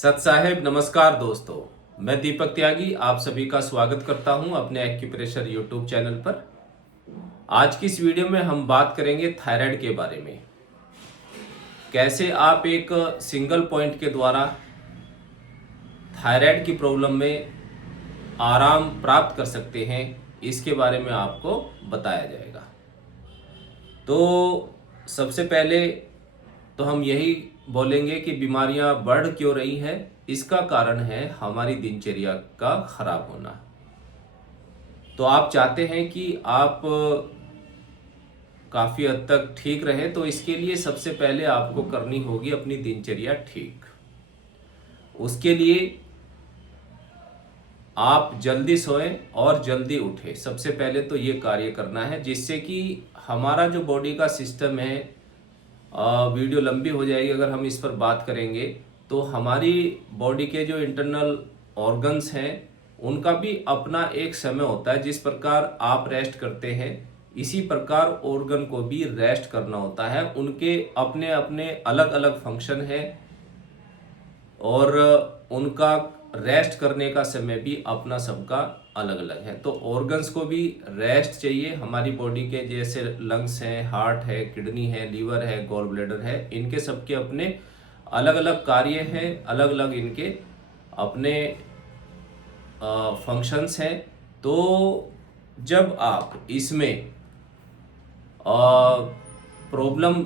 सत साहेब नमस्कार दोस्तों। मैं दीपक त्यागी आप सभी का स्वागत करता हूं अपने एक्यूप्रेशर यूट्यूब चैनल पर। आज की इस वीडियो में हम बात करेंगे थायराइड के बारे में। कैसे आप एक सिंगल पॉइंट के द्वारा थायराइड की प्रॉब्लम में आराम प्राप्त कर सकते हैं, इसके बारे में आपको बताया जाएगा। तो सबसे पहले तो हम यही बोलेंगे कि बीमारियां बढ़ क्यों रही हैं। इसका कारण है हमारी दिनचर्या का खराब होना। तो आप चाहते हैं कि आप काफ़ी हद तक ठीक रहे, तो इसके लिए सबसे पहले आपको करनी होगी अपनी दिनचर्या ठीक। उसके लिए आप जल्दी सोएं और जल्दी उठें। सबसे पहले तो ये कार्य करना है, जिससे कि हमारा जो बॉडी का सिस्टम है, वीडियो लंबी हो जाएगी अगर हम इस पर बात करेंगे, तो हमारी बॉडी के जो इंटरनल ऑर्गन्स हैं उनका भी अपना एक समय होता है। जिस प्रकार आप रेस्ट करते हैं, इसी प्रकार ऑर्गन को भी रेस्ट करना होता है। उनके अपने अपने अलग अलग फंक्शन है और उनका रेस्ट करने का समय भी अपना सबका अलग अलग है। तो ऑर्गन्स को भी रेस्ट चाहिए। हमारी बॉडी के जैसे लंग्स हैं, हार्ट है, किडनी है, लीवर है, गॉल ब्लैडर है, इनके सबके अपने अलग अलग कार्य हैं, अलग अलग इनके अपने फंक्शंस हैं। तो जब आप इसमें प्रॉब्लम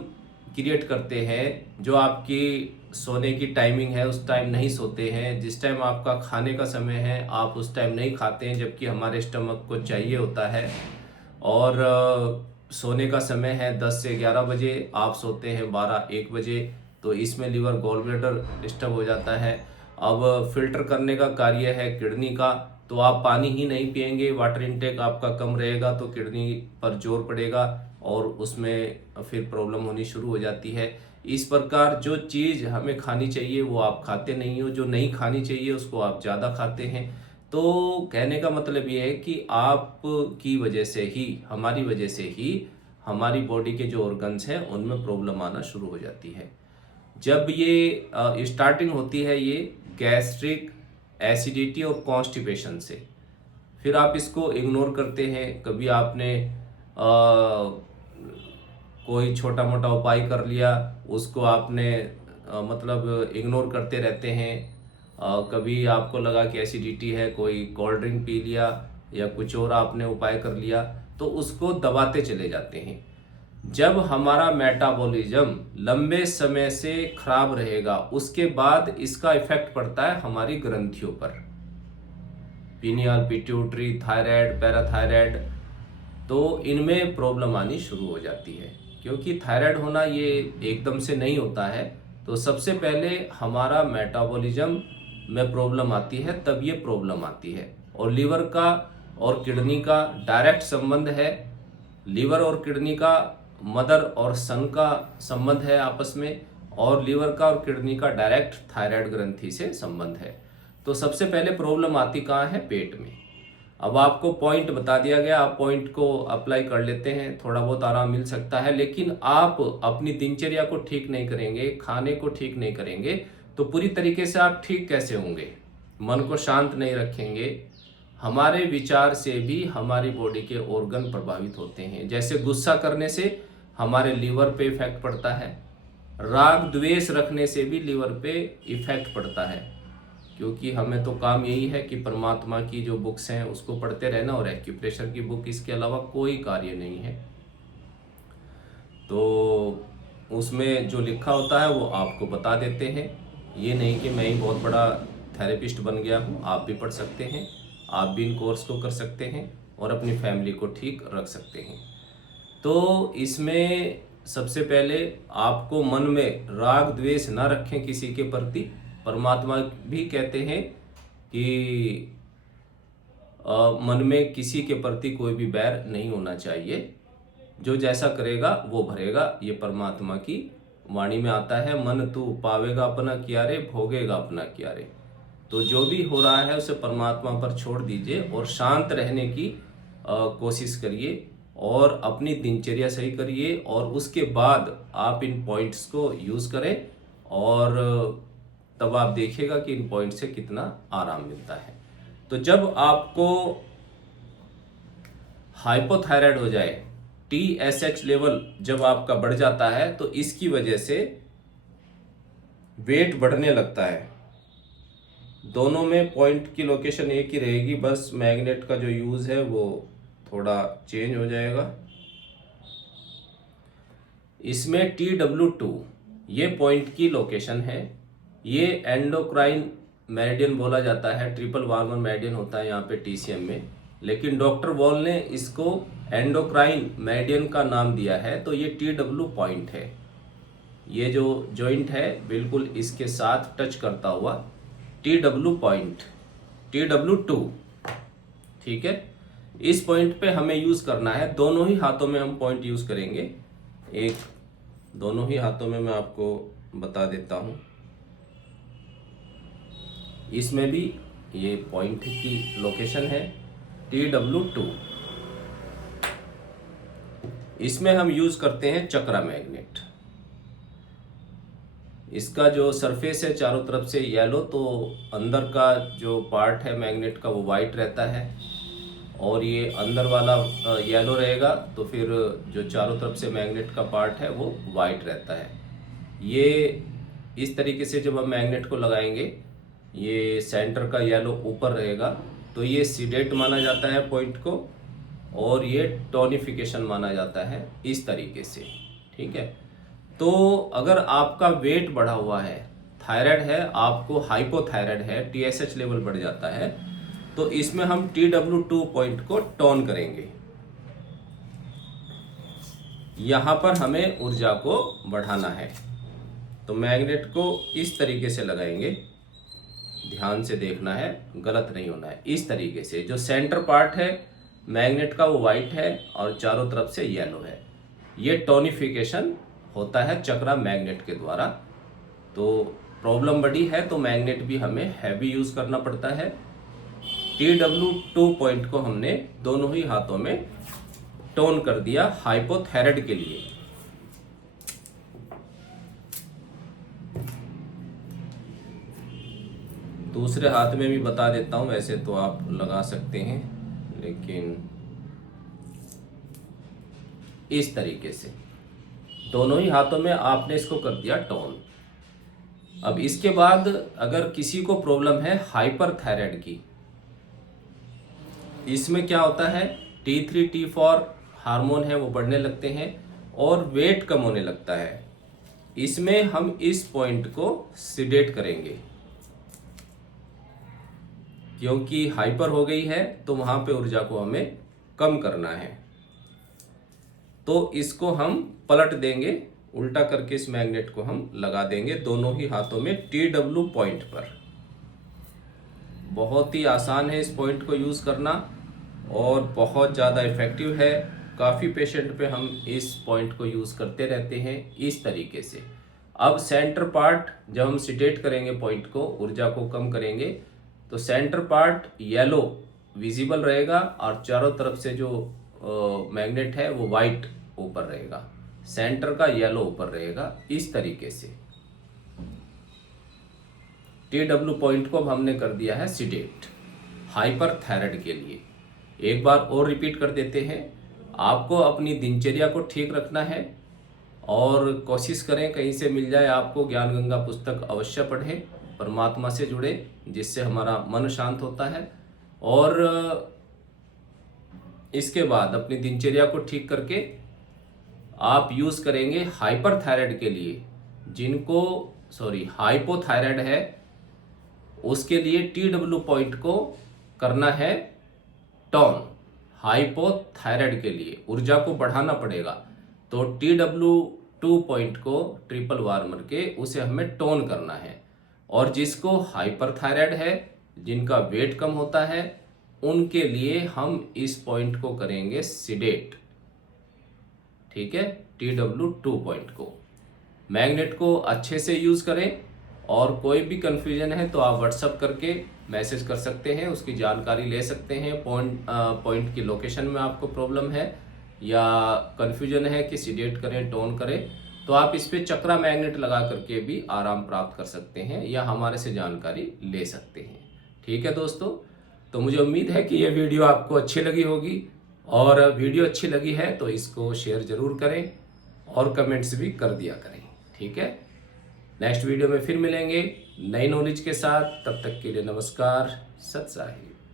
क्रिएट करते हैं, जो आपकी सोने की टाइमिंग है उस टाइम नहीं सोते हैं, जिस टाइम आपका खाने का समय है आप उस टाइम नहीं खाते हैं, जबकि हमारे स्टमक को चाहिए होता है, और सोने का समय है 10 से 11 बजे, आप सोते हैं 12-1 बजे, तो इसमें लीवर गॉल ब्लैडर डिस्टर्ब हो जाता है। अब फिल्टर करने का कार्य है किडनी का, तो आप पानी ही नहीं पिएंगे, वाटर इनटेक आपका कम रहेगा, तो किडनी पर जोर पड़ेगा और उसमें फिर प्रॉब्लम होनी शुरू हो जाती है। इस प्रकार जो चीज़ हमें खानी चाहिए वो आप खाते नहीं हो, जो नहीं खानी चाहिए उसको आप ज़्यादा खाते हैं। तो कहने का मतलब ये है कि आप की वजह से ही, हमारी वजह से ही हमारी बॉडी के जो ऑर्गन्स हैं उनमें प्रॉब्लम आना शुरू हो जाती है। जब ये स्टार्टिंग होती है ये गैस्ट्रिक एसिडिटी और कॉन्स्टिपेशन से, फिर आप इसको इग्नोर करते हैं। कभी आपने कोई छोटा मोटा उपाय कर लिया, उसको आपने मतलब इग्नोर करते रहते हैं। कभी आपको लगा कि एसिडिटी है, कोई कोल्ड ड्रिंक पी लिया या कुछ और आपने उपाय कर लिया, तो उसको दबाते चले जाते हैं। जब हमारा मेटाबॉलिज्म लंबे समय से खराब रहेगा, उसके बाद इसका इफेक्ट पड़ता है हमारी ग्रंथियों पर, पीनियल, पिट्यूटरी, थायराइड, पैराथायराइड, तो इनमें प्रॉब्लम आनी शुरू हो जाती है। क्योंकि थायराइड होना ये एकदम से नहीं होता है, तो सबसे पहले हमारा मेटाबॉलिज्म में प्रॉब्लम आती है, तब ये प्रॉब्लम आती है। और लीवर का और किडनी का डायरेक्ट संबंध है। लीवर और किडनी का मदर और सन का संबंध है आपस में, और लीवर का और किडनी का डायरेक्ट थायराइड ग्रंथि से संबंध है। तो सबसे पहले प्रॉब्लम आती कहाँ है? पेट में। अब आपको पॉइंट बता दिया गया, आप पॉइंट को अप्लाई कर लेते हैं, थोड़ा बहुत आराम मिल सकता है। लेकिन आप अपनी दिनचर्या को ठीक नहीं करेंगे, खाने को ठीक नहीं करेंगे, तो पूरी तरीके से आप ठीक कैसे होंगे? मन को शांत नहीं रखेंगे। हमारे विचार से भी हमारी बॉडी के ऑर्गन प्रभावित होते हैं। जैसे गुस्सा करने से हमारे लीवर पे इफेक्ट पड़ता है, राग द्वेष रखने से भी लीवर पे इफेक्ट पड़ता है। क्योंकि हमें तो काम यही है कि परमात्मा की जो बुक्स हैं उसको पढ़ते रहना, और एक्यूप्रेशर की बुक इसके अलावा कोई कार्य नहीं है। तो उसमें जो लिखा होता है वो आपको बता देते हैं। ये नहीं कि मैं ही बहुत बड़ा थेरेपिस्ट बन गया हूँ, आप भी पढ़ सकते हैं, आप भी इन कोर्स को कर सकते हैं और अपनी फैमिली को ठीक रख सकते हैं। तो इसमें सबसे पहले आपको मन में राग द्वेष ना रखें किसी के प्रति। परमात्मा भी कहते हैं कि मन में किसी के प्रति कोई भी बैर नहीं होना चाहिए, जो जैसा करेगा वो भरेगा। ये परमात्मा की वाणी में आता है, मन तू पावेगा अपना किया रे, भोगेगा अपना किया रे। तो जो भी हो रहा है उसे परमात्मा पर छोड़ दीजिए और शांत रहने की कोशिश करिए और अपनी दिनचर्या सही करिए, और उसके बाद आप इन पॉइंट्स को यूज़ करें और तब आप देखिएगा कि इन पॉइंट से कितना आराम मिलता है। तो जब आपको हाइपोथायराइड हो जाए, TSH लेवल जब आपका बढ़ जाता है, तो इसकी वजह से वेट बढ़ने लगता है। दोनों में पॉइंट की लोकेशन एक ही रहेगी, बस मैग्नेट का जो यूज़ है वो थोड़ा चेंज हो जाएगा। इसमें TW2 ये पॉइंट की लोकेशन है। ये एंडोक्राइन मेरिडियन बोला जाता है, ट्रिपल वार्मर मेरिडियन होता है यहाँ पे TCM में, लेकिन डॉक्टर वॉल ने इसको एंडोक्राइन मेरिडियन का नाम दिया है। तो ये TW पॉइंट है, ये जो जॉइंट है बिल्कुल इसके साथ टच करता हुआ TW पॉइंट, TW2, ठीक है। इस पॉइंट पे हमें यूज़ करना है, दोनों ही हाथों में हम पॉइंट यूज़ करेंगे। एक दोनों ही हाथों में मैं आपको बता देता हूँ। इसमें भी ये पॉइंट की लोकेशन है TW2। इसमें हम यूज़ करते हैं चक्रा मैग्नेट। इसका जो सरफेस है चारों तरफ से येलो, तो अंदर का जो पार्ट है मैग्नेट का वो वाइट रहता है, और ये अंदर वाला येलो रहेगा, तो फिर जो चारों तरफ से मैग्नेट का पार्ट है वो वाइट रहता है। ये इस तरीके से जब हम मैग्नेट को लगाएंगे, ये सेंटर का येलो ऊपर रहेगा, तो ये सीडेट माना जाता है पॉइंट को, और ये टोनिफिकेशन माना जाता है इस तरीके से, ठीक है। तो अगर आपका वेट बढ़ा हुआ है, थायराइड है, आपको हाइपोथायराइड है, TSH लेवल बढ़ जाता है, तो इसमें हम TW2 पॉइंट को टोन करेंगे। यहाँ पर हमें ऊर्जा को बढ़ाना है, तो मैग्नेट को इस तरीके से लगाएंगे, ध्यान से देखना है, गलत नहीं होना है। इस तरीके से जो सेंटर पार्ट है मैग्नेट का वो वाइट है और चारों तरफ से येलो है। ये टोनिफिकेशन होता है चक्रा मैग्नेट के द्वारा। तो प्रॉब्लम बड़ी है तो मैग्नेट भी हमें हैवी यूज़ करना पड़ता है। TW2 पॉइंट को हमने दोनों ही हाथों में टोन कर दिया हाइपोथायराइड के लिए। दूसरे हाथ में भी बता देता हूं, वैसे तो आप लगा सकते हैं, लेकिन इस तरीके से दोनों ही हाथों में आपने इसको कर दिया टोन। अब इसके बाद अगर किसी को प्रॉब्लम है हाइपरथायराइड की, इसमें क्या होता है, T3 T4 हार्मोन है वो बढ़ने लगते हैं और वेट कम होने लगता है। इसमें हम इस पॉइंट को सिडेट करेंगे, क्योंकि हाइपर हो गई है तो वहां पे ऊर्जा को हमें कम करना है। तो इसको हम पलट देंगे, उल्टा करके इस मैग्नेट को हम लगा देंगे दोनों ही हाथों में TW पॉइंट पर। बहुत ही आसान है इस पॉइंट को यूज़ करना और बहुत ज़्यादा इफ़ेक्टिव है। काफ़ी पेशेंट पे हम इस पॉइंट को यूज़ करते रहते हैं इस तरीके से। अब सेंटर पार्ट जब हम सिडेट करेंगे पॉइंट को, ऊर्जा को कम करेंगे, तो सेंटर पार्ट येलो विजिबल रहेगा और चारों तरफ से जो मैग्नेट है वो वाइट ऊपर रहेगा, सेंटर का येलो ऊपर रहेगा इस तरीके से। TW पॉइंट को अब हमने कर दिया है सिडेट हाइपरथायराइड के लिए। एक बार और रिपीट कर देते हैं, आपको अपनी दिनचर्या को ठीक रखना है और कोशिश करें कहीं से मिल जाए आपको ज्ञान गंगा पुस्तक अवश्य पढ़ें, परमात्मा से जुड़े, जिससे हमारा मन शांत होता है। और इसके बाद अपनी दिनचर्या को ठीक करके आप यूज़ करेंगे हाइपरथायराइड के लिए, जिनको हाइपोथायराइड है उसके लिए TW पॉइंट को करना है टोन। हाइपोथायराइड के लिए ऊर्जा को बढ़ाना पड़ेगा, तो TW2 पॉइंट को ट्रिपल वार्मर के उसे हमें टोन करना है। और जिसको हाइपरथायराइड है, जिनका वेट कम होता है, उनके लिए हम इस पॉइंट को करेंगे सिडेट, ठीक है। TW2 पॉइंट को, मैग्नेट को अच्छे से यूज़ करें। और कोई भी कन्फ्यूजन है तो आप व्हाट्सअप करके मैसेज कर सकते हैं, उसकी जानकारी ले सकते हैं। पॉइंट की लोकेशन में आपको प्रॉब्लम है या कन्फ्यूजन है कि सिडेट करें टोन करें, तो आप इस पे चक्रा मैग्नेट लगा करके भी आराम प्राप्त कर सकते हैं या हमारे से जानकारी ले सकते हैं। ठीक है दोस्तों, तो मुझे उम्मीद है कि यह वीडियो आपको अच्छी लगी होगी, और वीडियो अच्छी लगी है तो इसको शेयर ज़रूर करें और कमेंट्स भी कर दिया करें। ठीक है, नेक्स्ट वीडियो में फिर मिलेंगे नई नॉलेज के साथ। तब तक के लिए नमस्कार, सत साहिब।